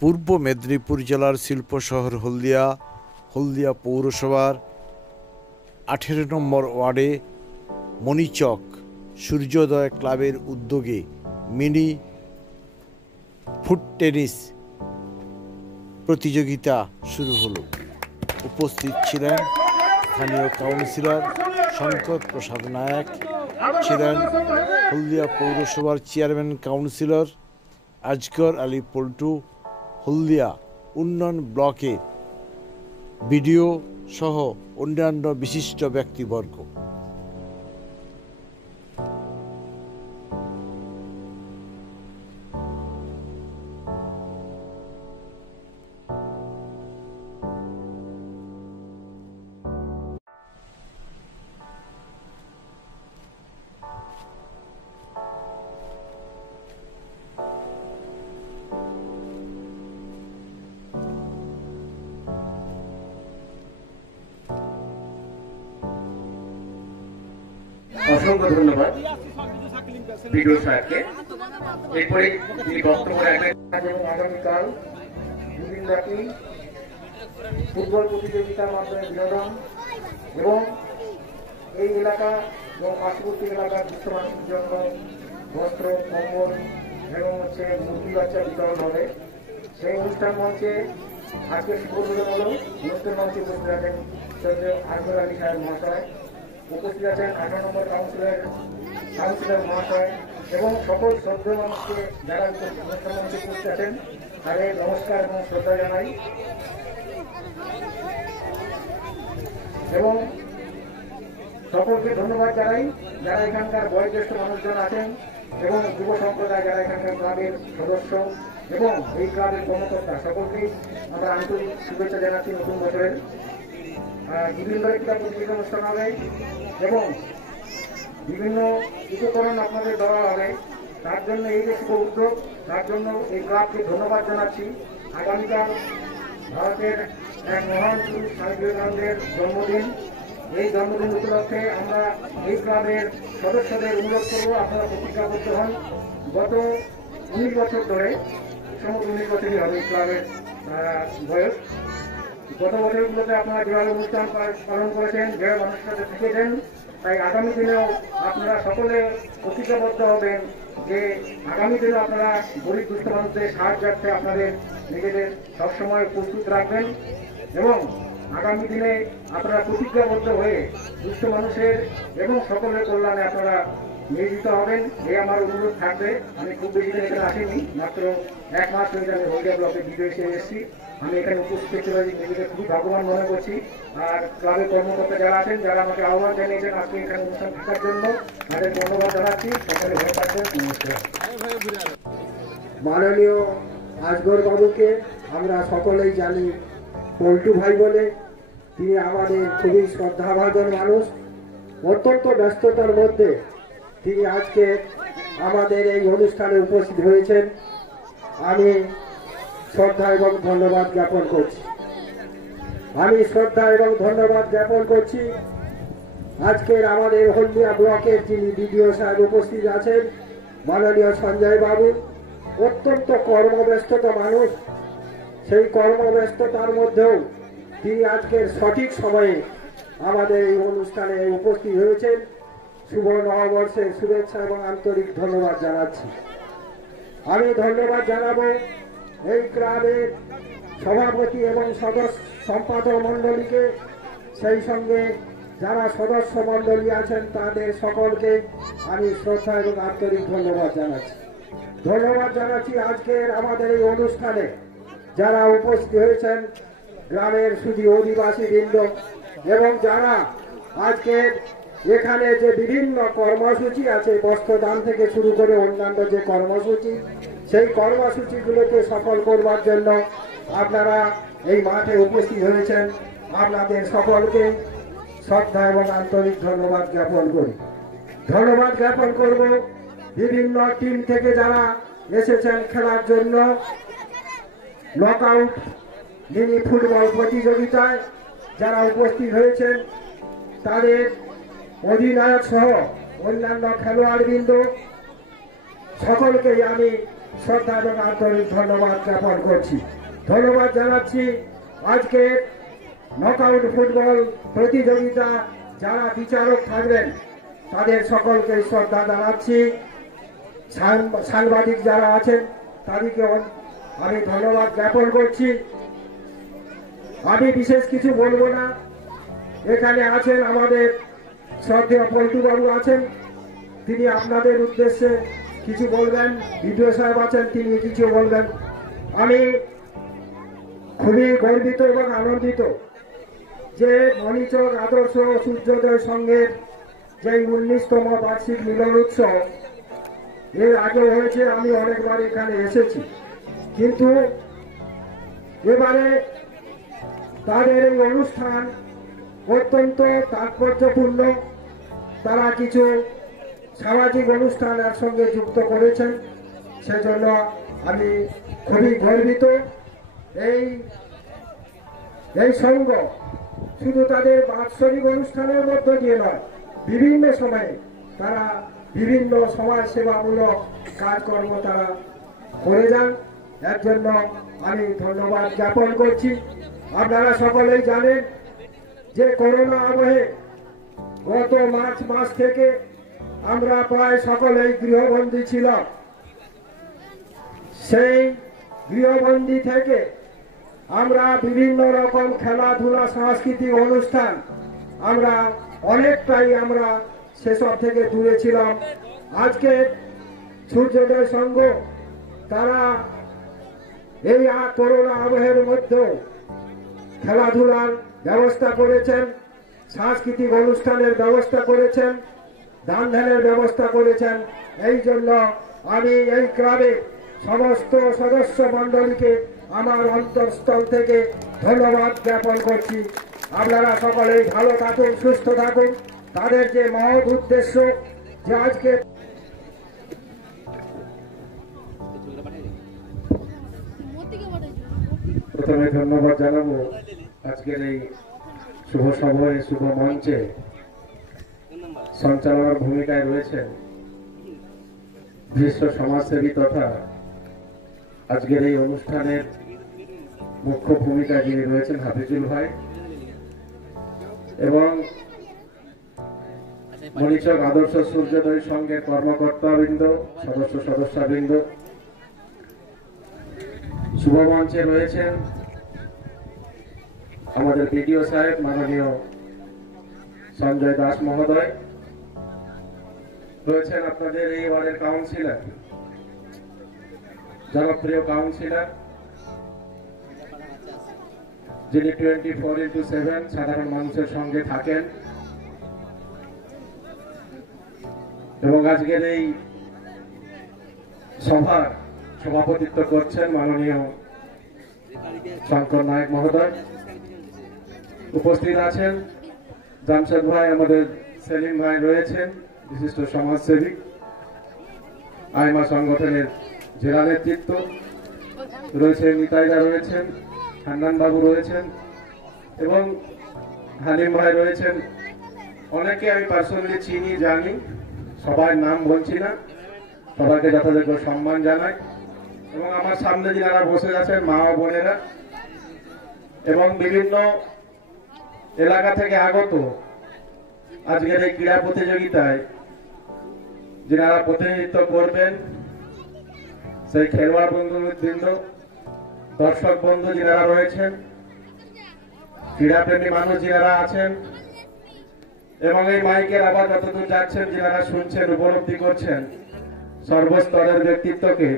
পূর্ব মেদিনীপুর জেলার শিল্প শহর হলদিয়া, হলদিয়া পৌরসভার 18 নম্বর ওয়ার্ডে মণিচক সূর্যোদয় ক্লাবের উদ্যোগে মিনি ফুট টেনিস প্রতিযোগিতা শুরু হলো। উপস্থিত ছিলেন স্থানীয় কাউন্সিলর শঙ্কর প্রসাদ নায়ক, ছিলেন হলদিয়া পৌরসভার চেয়ারম্যান কাউন্সিলর আজগর আলী পল্টু, হলদিয়া উন্নয়ন ব্লকে বিডিও সহ অন্যান্য বিশিষ্ট ব্যক্তিবর্গ। অসংখ্য ধন্যবাদ ভিডিও স্যারকে। এরপরে তিনি বক্তব্য রাখবেন এবং আগামীকাল দুদিনব্যাপী ফুটবল প্রতিযোগিতার মাধ্যমে বিনোদন এবং এই এলাকা এবং পার্শ্ববর্তী এলাকার দুস্থ মানুষের জন্য বস্ত্র, কম্বল এবং মুরগি বাচ্চা বিতরণ হবে। সেই অনুষ্ঠান মঞ্চে আজকে শুভোদ্বোধন হল। অনুষ্ঠান মঞ্চে উপস্থিত আছেন শ্রদ্ধেয় আজগর আলী সাহেব মহাশয়, উপস্থিত আছেন 18 নম্বর কাউন্সিলর মহাশয় এবং সকল শ্রদ্ধেয় মানুষকে যারা অনুষ্ঠান মঞ্চে উপস্থিত আছেন তাদের নমস্কার এবং শ্রদ্ধা জানাই। এবং সকলকে ধন্যবাদ জানাই যারা এখানকার বয়োজ্যেষ্ঠ মানুষজন আছেন এবং যুব সম্প্রদায় যারা এখানকার ক্লাবের সদস্য এবং এই ক্লাবের কর্মকর্তা, সকলকেই আমরা আন্তরিক শুভেচ্ছা জানাচ্ছি নতুন বছরের। বিভিন্ন একটা প্রতিযোগিতা অনুষ্ঠান হবে এবং বিভিন্ন উপকরণ আপনাদের দেওয়া হবে। তার জন্য এই যে শুভ উদ্যোগ, তার জন্য এই ক্লাবকে ধন্যবাদ জানাচ্ছি। আগামীকাল ভারতের এক মহান পুরুষ স্বামী বিবেকানন্দের জন্মদিন। এই জন্মদিন উপলক্ষে আমরা এই ক্লাবের সদস্যদের অনুরোধ করবো আপনারা প্রতিজ্ঞাবদ্ধ হন। গত 19 বছর ধরে, সমগ্র 19 বছরই হবে এই ক্লাবের বয়স। গত বছরগুলোতে আপনারা যেভাবে অনুষ্ঠান পালন করেছেন, যেভাবে মানুষের সাথে থেকেছেন, তাই আগামী দিনেও আপনারা সকলে প্রতিজ্ঞাবদ্ধ হবেন যে আগামী দিনে আপনারা গরিব দুস্থ মানুষদের সাহায্যার্থে আপনাদের নিজেদের সবসময় প্রস্তুত রাখবেন এবং আগামী দিনে আপনারা প্রতিজ্ঞাবদ্ধ হয়ে দুস্থ মানুষের এবং সকলের কল্যাণে আপনারা নিয়োজিত হবেন, এই আমার অনুরোধ থাকবে। আমি খুব বেশি দিন এখানে আসিনি, মাত্র 1 মাস হয়ে যাবে হলদিয়া ব্লকে ভিডিও এসে এসেছি। আমি এখানে উপস্থিত ছিল, নিজেকে খুবই ভাগ্যবান মনে করছি। আর ক্লাবের কর্মকর্তা যারা আছেন, যারা আমাকে আহ্বান জানিয়েছেন আজকে এখানে অনুষ্ঠান থাকার জন্য, তাদের ধন্যবাদ জানাচ্ছি। সকলে ভালো থাকবেন, নমস্কার। মাননীয় আজগর বাবুকে আমরা সকলেই জানি পল্টু ভাই বলে। তিনি আমাদের খুবই শ্রদ্ধাভাজন মানুষ। অত্যন্ত ব্যস্ততার মধ্যে তিনি আজকে আমাদের এই অনুষ্ঠানে উপস্থিত হয়েছেন। আমি শ্রদ্ধা এবং ধন্যবাদ জ্ঞাপন করছি। আজকের আমাদের হলদিয়া ব্লকের যিনি বিডিও সাহেব উপস্থিত আছেন, মাননীয় সঞ্জয় বাবু। অত্যন্ত কর্মব্যস্ততা মানুষ, সেই কর্মব্যস্ততার মধ্যেও তিনি আজকের সঠিক সময়ে আমাদের এই অনুষ্ঠানে উপস্থিত হয়েছেন। শুভ নববর্ষের শুভেচ্ছা এবং আন্তরিক ধন্যবাদ জানাচ্ছি। আমি ধন্যবাদ জানাবো এই ক্লাবের সভাপতি এবং সম্পাদক মণ্ডলীকে, সেই সঙ্গে যারা সদস্য মণ্ডলী আছেন তাদের সকলকে আমি শ্রদ্ধা এবং আন্তরিক ধন্যবাদ জানাচ্ছি। আজকের আমাদের এই অনুষ্ঠানে যারা উপস্থিত হয়েছেন গ্রামের শুধু অধিবাসী বৃন্দ এবং যারা আজকের এখানে যে বিভিন্ন কর্মসূচি আছে, বস্ত্রদান থেকে শুরু করে অন্যান্য যে কর্মসূচি, সেই কর্মসূচিগুলোকে সফল করবার জন্য আপনারা এই মাঠে উপস্থিত হয়েছেন। আপনাদের সকলকে শ্রদ্ধা এবং আন্তরিক ধন্যবাদ জ্ঞাপন করব। বিভিন্ন টিম থেকে যারা এসেছেন খেলার জন্য নকআউট মিনি ফুটবল প্রতিযোগিতায় যারা উপস্থিত হয়েছেন, তাদের অধিনায়ক সহ অন্যান্য খেলোয়াড়বৃন্দ সকলকেই আমি শ্রদ্ধা এবং আন্তরিক ধন্যবাদ জ্ঞাপন করছি। ধন্যবাদ জানাচ্ছি আজকে নকআউট ফুটবল প্রতিযোগিতা যারা বিচারক থাকবেন তাদের সকলকে শ্রদ্ধা জানাচ্ছি। সাংবাদিক যারা আছেন তাদেরকে আমি ধন্যবাদ জ্ঞাপন করছি। আমি বিশেষ কিছু বলবো না। এখানে আছেন আমাদের শ্রদ্ধেয় পল্টুবাবু আছেন, তিনি আপনাদের উদ্দেশ্যে কিছু বলবেন। বিডিও সাহেব আছেন, তিনি কিছু বলবেন। আমি খুবই গর্বিত এবং আনন্দিত যে মণিচক আদর্শ সূর্যোদয় সংঘের যে 19তম বার্ষিক মিলন উৎসব এর আগে হয়েছে, আমি অনেকবার এখানে এসেছি, কিন্তু এবারে তাদের এই অনুষ্ঠান অত্যন্ত তাৎপর্যপূর্ণ। তারা কিছু সামাজিক অনুষ্ঠান এর সঙ্গে যুক্ত করেছেন, সেজন্য আমি খুবই গর্বিত। এই সংঘ শুধু তাদের বাৎসরিক অনুষ্ঠানের মধ্য দিয়ে নয়, বিভিন্ন সময়ে তারা বিভিন্ন সমাজ সেবামূলক কাজকর্ম তারা করে যান। এর জন্য আমি ধন্যবাদ জ্ঞাপন করছি। আপনারা সকলেই জানেন যে করোনা আবহে গত মার্চ মাস থেকে আমরা প্রায় সকলেই গৃহবন্দী ছিলাম। সেই গৃহবন্দী থেকে আমরা বিভিন্ন রকম খেলাধুলা সাংস্কৃতিক অনুষ্ঠান আমরা অনেকটাই সেসব থেকে দূরে ছিলাম। আজকে সূর্যোদয় সংঘ তারা এই করোনা আবহের মধ্যেও খেলাধুলার ব্যবস্থা করেছেন, সাংস্কৃতিক অনুষ্ঠানের ব্যবস্থা করেছেন, দান ধ্যানের ব্যবস্থা করেছেন। এই জন্য আমি এই ক্লাবের সমস্ত সদস্য মণ্ডলীকে আমার অন্তঃস্থল থেকে ধন্যবাদ জ্ঞাপন করছি। আপনারা সকলেই ভালো থাকুন, সুস্থ থাকুন। তাদের যে মহৎ উদ্দেশ্য যে আজকে প্রথমে ধন্যবাদ জানাবো আজকের এই শুভ সভায় শুভ মঞ্চে সঞ্চালনার ভূমিকায় রয়েছেন বিশিষ্ট সমাজসেবী তথা আজকের এই অনুষ্ঠানের মুখ্য ভূমিকায় যিনি রয়েছেন হাফিজুল ভাই, এবং মণিচক আদর্শ সূর্যোদয় সংঘের কর্মকর্তাবৃন্দ, সদস্যবৃন্দ। শুভ মঞ্চে রয়েছেন আমাদের বিডিও সাহেব মাননীয় সঞ্জয় দাস মহোদয়, রয়েছেন আপনাদের এই ওয়ার্ডের কাউন্সিলর, জনপ্রিয় কাউন্সিলর যিনি 24x7 সাধারণ মানুষের সঙ্গে থাকেন, এবং আজকের এই সভার সভাপতিত্ব করছেন মাননীয় শঙ্কর নায়ক মহোদয়। উপস্থিত আছেন জামশেদ ভাই, আমাদের সেলিম ভাই রয়েছেন বিশিষ্ট সমাজসেবী, আইমা সংগঠনের জেলা নেতৃত্ব রয়েছেন, নিতাইদা রয়েছেন, হান্নান বাবু রয়েছেন, এবং হালিম ভাই রয়েছেন। অনেকে আমি পার্সোনালি চিনি, জানি, সবার নাম বলছি না, সবাইকে যথাযোগ্য সম্মান জানাই। এবং আমার সামনে যারা বসে আছেন মা ও বোনেরা এবং বিভিন্ন এলাকা থেকে আগত আজকের এই ক্রীড়া প্রতিযোগিতায় যারা প্রতিনিধিত্ব করবেন, সেই খেলোয়াড় বন্ধুবৃন্দ, দর্শক বন্ধু যারা রয়েছেন, ক্রীড়াপ্রেমী মানুষ যারা আছেন, এবং এই মাইকের আবার যতদূর যাচ্ছেন যারা শুনছেন, উপলব্ধি করছেন, সর্বস্তরের ব্যক্তিত্বকে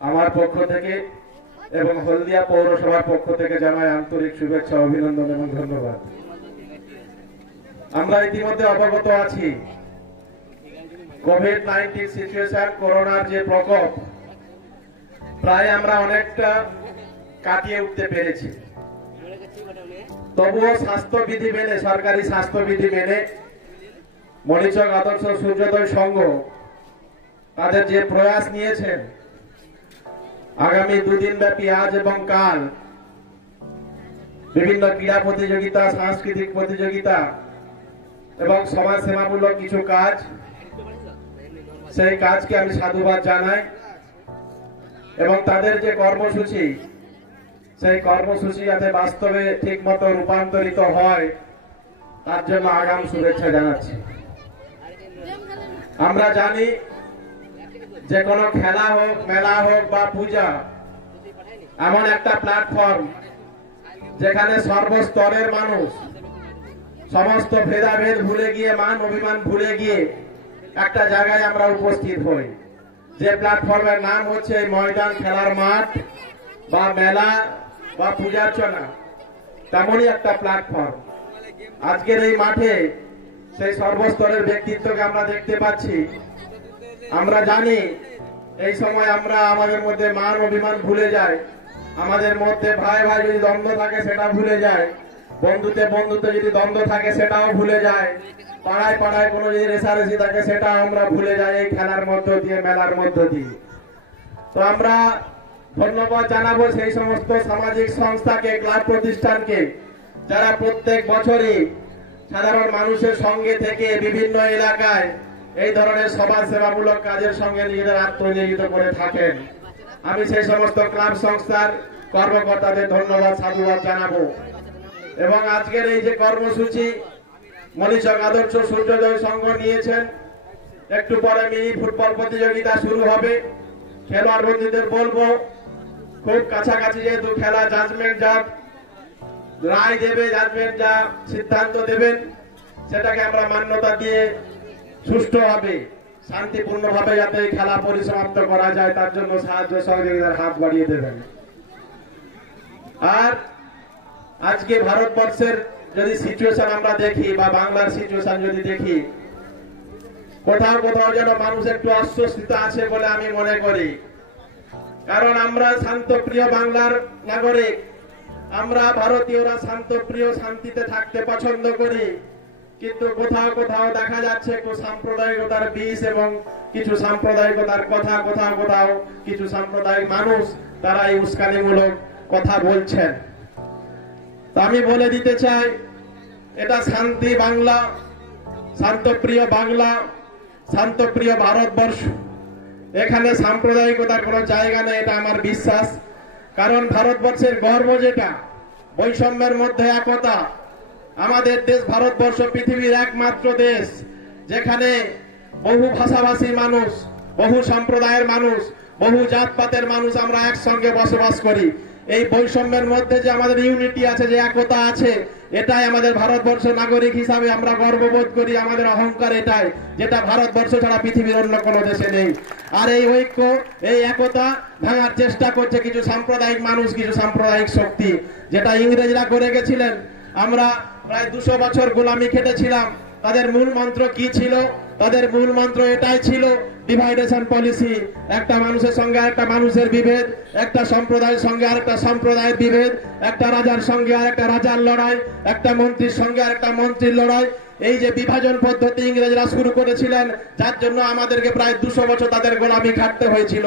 আমার পক্ষ থেকে এবং হলদিয়া পৌরসভার পক্ষ থেকে জানাই আন্তরিক শুভেচ্ছা, অভিনন্দন এবং ধন্যবাদ। আমরা ইতিমধ্যে অবগত আছি কোভিড-19 সিচুয়েশন, করোনার যে প্রকোপ, প্রায় আমরা অনেকটা কাটিয়ে উঠতে পেরেছি। তবুও স্বাস্থ্যবিধি মেনে, সরকারি স্বাস্থ্যবিধি মেনে মণিচক আদর্শ সূর্যোদয় সংঘ তাদের যে প্রয়াস নিয়েছেন, আগামী দুদিন ব্যাপী আজ এবং কাল বিভিন্ন ক্রীড়া প্রতিযোগিতা, সাংস্কৃতিক প্রতিযোগিতা এবং সমাজ সেবামূলক কিছু কাজ, সেই কাজকে আমি সাধুবাদ জানাই। এবং তাদের যে কর্মসূচি, সেই কর্মসূচি যাতে বাস্তবে ঠিক মতো রূপান্তরিত হয় তার জন্য আগাম শুভেচ্ছা জানাচ্ছি। আমরা জানি যে কোনো খেলা হোক, মেলা হোক বা পূজা এমন একটা প্ল্যাটফর্ম যেখানে সর্বস্তরের মানুষ সমস্ত ভেদাভেদ ভুলে গিয়ে, মান অভিমান ভুলে গিয়ে একটা জায়গায় আমরা উপস্থিত হই, যে প্ল্যাটফর্মের নাম হচ্ছে এই ময়দান, খেলার মাঠ বা মেলা বা পূজার্চনা। তেমনই একটা প্ল্যাটফর্ম আজকের এই মাঠে সেই সর্বস্তরের ব্যক্তিত্বকে আমরা দেখতে পাচ্ছি। আমরা জানি এই সময় আমরা আমাদের মধ্যে মান অভিমান ভুলে যাই, আমাদের মধ্যে ভাই ভাই যদি দ্বন্দ্ব থাকে সেটা ভুলে যায়, বন্ধুতে বন্ধুতে যদি দ্বন্দ্ব থাকে সেটাও ভুলে যায়, পাড়ায় পাড়ায় কোনো যদি রেষারেষি থাকে সেটাও আমরা ভুলে যাই এই খেলার মধ্য দিয়ে, মেলার মধ্য দিয়ে। তো আমরা ধন্যবাদ জানাবো সেই সমস্ত সামাজিক সংস্থাকে, ক্লাব প্রতিষ্ঠানকে, যারা প্রত্যেক বছরই সাধারণ মানুষের সঙ্গে থেকে বিভিন্ন এলাকায় এই ধরনের সমাজ সেবামূলক কাজের সঙ্গে নিজেদের আত্মনিয়োজিত করে থাকেন। আমি সেই সমস্ত ক্লাব সংস্থার কর্মকর্তাদের ধন্যবাদ, সাধুবাদ জানাবো। এবং আজকের এই যে কর্মসূচি মনীষক আদর্শ সূর্যোদয় সংঘ নিয়েছেন, একটু পরে মিনি ফুটবল প্রতিযোগিতা শুরু হবে। খেলোয়াড় বন্ধুদের বলবো, খুব কাছাকাছি যেহেতু খেলা, জাজমেন্ট যা রায় দেবে, জাজমেন্ট যা সিদ্ধান্ত দেবেন সেটাকে আমরা মান্যতা দিয়ে সুষ্ঠুভাবে শান্তিপূর্ণভাবে যাতে খেলা পরিসমাপ্ত করা যায় তার জন্য সাহায্য সহযোগিতার হাত বাড়িয়ে দেবেন। আর আজকে ভারতবর্ষের যদি সিচুয়েশন আমরা দেখি বা বাংলার সিচুয়েশন যদি দেখি, কোথাও কোথাও যেন মানুষ একটু অস্বস্তিতে আছে বলে আমি মনে করি। কারণ আমরা শান্তপ্রিয় বাংলার নাগরিক, আমরা ভারতীয়রা শান্তপ্রিয়, শান্তিতে থাকতে পছন্দ করি। কিন্তু কোথাও কোথাও দেখা যাচ্ছে সাম্প্রদায়িকতার বিষ এবং কিছু সাম্প্রদায়িকতার কথা, কোথাও কোথাও কিছু সাম্প্রদায়িক মানুষ তারা এই উস্কানিমূলক কথা বলছেন। তা আমি বলে দিতে চাই, এটা শান্তি বাংলা, শান্তপ্রিয় বাংলা, শান্তপ্রিয় ভারতবর্ষ। এখানে সাম্প্রদায়িকতার কোনো জায়গা নেই, এটা আমার বিশ্বাস। কারণ ভারতবর্ষের গর্ব যেটা, বৈষম্যের মধ্যে একতা। আমাদের দেশ ভারতবর্ষ পৃথিবীর একমাত্র দেশ যেখানে বহু ভাষাভাষী মানুষ, বহু সম্প্রদায়ের মানুষ, বহু জাতপাতের মানুষ আমরা একসঙ্গে বসবাস করি। এই বৈষম্যের মধ্যে যে আমাদের ইউনিটি আছে, যে একতা আছে, এটাই আমাদের ভারতবর্ষ নাগরিক হিসাবে আমরা গর্ববোধ করি। আমাদের অহংকার এটাই, যেটা ভারতবর্ষ ছাড়া পৃথিবীর অন্য কোনো দেশে নেই। আর এই ঐক্য, এই একতা ভাঙার চেষ্টা করছে কিছু সাম্প্রদায়িক মানুষ, কিছু সাম্প্রদায়িক শক্তি, যেটা ইংরেজরা করে গেছিলেন। আমরা প্রায় 200 বছর গোলামি খেটেছিলাম। তাদের মূল মন্ত্র কি ছিল? তাদের মূল মন্ত্র এটাই ছিল, ডিভাইডেশন পলিসি। একটা মানুষের সঙ্গে একটা মানুষের বিভেদ, একটা সম্প্রদায়ের সঙ্গে আরেকটা সম্প্রদায়ের বিভেদ, একটা রাজার সঙ্গে আরেকটা রাজার লড়াই, একটা মন্ত্রীর সঙ্গে আরেকটা মন্ত্রীর লড়াই। এই যে বিভাজন পদ্ধতি ইংরেজরা শুরু করেছিলেন, যার জন্য আমাদেরকে প্রায় 200 বছর তাদের গোলামি খাটতে হয়েছিল।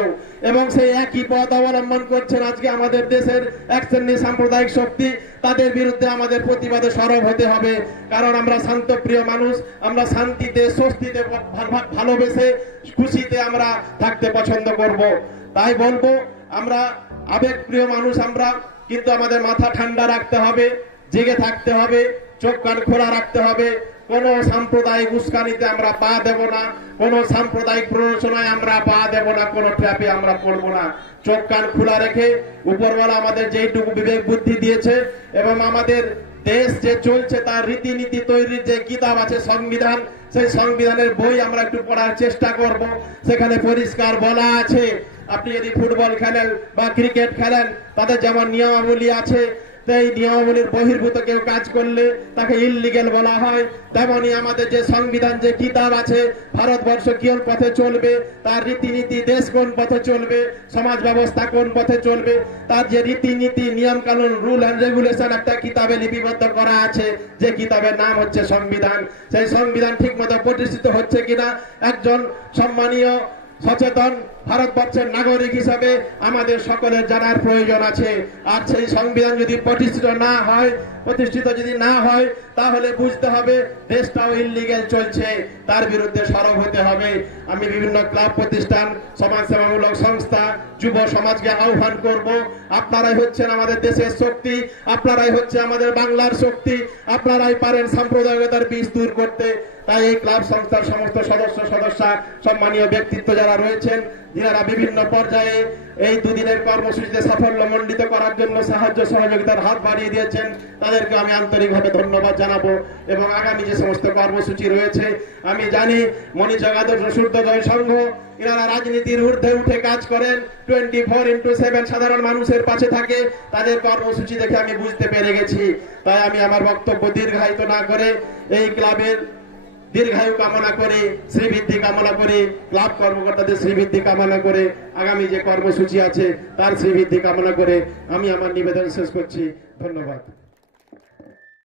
এবং সেই একই পথ অবলম্বন করছেন আজকে আমাদের দেশের এক শ্রেণী সাম্প্রদায়িক শক্তি। তাদের বিরুদ্ধে আমাদের প্রতিবাদে সরব হতে হবে। কারণ আমরা শান্তপ্রিয় মানুষ, আমরা শান্তিতে, স্বস্তিতে, ভালোবেসে, খুশিতে আমরা থাকতে পছন্দ করব। তাই বলবো, আমরা আবেগপ্রিয় মানুষ আমরা, কিন্তু আমাদের মাথা ঠান্ডা রাখতে হবে, জেগে থাকতে হবে, চোখ কান খোলা রাখতে হবে। কোন সাম্প্রদায়িক উস্কানিতে আমরা পা দেব না, কোন সাম্প্রদায়িক প্ররোচনায় আমরা পা দেব না, কোন ট্র্যাপে আমরা পড়ব না। চোখ কান খোলা রেখে উপরওয়ালা আমাদের যেইটুকু বিবেক বুদ্ধি দিয়েছে এবং আমাদের দেশ যে চলছে তার রীতিনীতি তৈরির যে কিতাব আছে, সংবিধান, সেই সংবিধানের বই আমরা একটু পড়ার চেষ্টা করব। সেখানে পরিষ্কার বলা আছে, আপনি যদি ফুটবল খেলেন বা ক্রিকেট খেলেন, তাদের যেমন নিয়মাবলী আছে, এই নিয়মাবলীর বহির্ভূত কেউ কাজ করলে তাকে ইললিগ্যাল বলা হয়। তেমনি আমাদের যে সংবিধান, যে কিতাব আছে, ভারতবর্ষ কোন পথে চলবে, তার রীতিনীতি, দেশ কোন পথে চলবে, সমাজ ব্যবস্থা কোন পথে চলবে, তার যে রীতিনীতি, নিয়ম কানুন, রুল এন্ড রেগুলেশন একটা কিতাবে লিপিবদ্ধ করা আছে, যে কিতাবের নাম হচ্ছে সংবিধান। সেই সংবিধান ঠিক মতো প্রতিষ্ঠিত হচ্ছে কিনা, একজন সম্মানীয় রাষ্ট্রপতি, যিনি আমাদের দেশের প্রধানমন্ত্রী, তিনি যদি এই সংবিধানের বই পড়েন, তাহলে সচেতন ভারতবর্ষের নাগরিক হিসাবে আমাদের সকলের জানার প্রয়োজন আছে। আর সেই সংবিধান যদি প্রতিষ্ঠিত যদি না হয় তাহলে বুঝতে হবে দেশটাও ইল্লিগ্যাল চলছে, তার বিরুদ্ধে সরব হতে হবে। আমি বিভিন্ন ক্লাব প্রতিষ্ঠান, সমাজসেবামূলক সংস্থা, যুব সমাজকে আহ্বান করব, আপনারাই হচ্ছেন আমাদের দেশের শক্তি, আপনারাই হচ্ছে আমাদের বাংলার শক্তি, আপনারাই পারেন সাম্প্রদায়িকতার বীজ দূর করতে। তাই এই ক্লাব সংস্থার সমস্ত সদস্য সম্মানীয় ব্যক্তিত্ব যারা রয়েছেন, যারা বিভিন্ন পর্যায়ে এই দুদিনের কর্মসূচিতে সাফল্য মণ্ডিত করার জন্য সাহায্য সহযোগিতার হাত বাড়িয়ে দিয়েছেন, তাদেরকে আমি আন্তরিকভাবে ধন্যবাদ জানাবো। এবং আগামী যে সমস্ত কর্মসূচি রয়েছে, আমি জানি মণিচক আদর্শ সূর্যোদয় সংঘ এনারা রাজনীতির ঊর্ধ্বে উঠে কাজ করেন, 24/7 সাধারণ মানুষের পাশে থাকে। তাদের কর্মসূচি দেখে আমি বুঝতে পেরে গেছি। তাই আমি আমার বক্তব্য দীর্ঘায়িত না করে এই ক্লাবের দীর্ঘায়ু কামনা করে, শ্রীবৃদ্ধি কামনা করে, ক্লাব কর্মকর্তাদের শ্রীবৃদ্ধি কামনা করে, আগামী যে কর্মসূচি আছে তার শ্রীবৃদ্ধি কামনা করে আমি আমার নিবেদন শেষ করছি। ধন্যবাদ।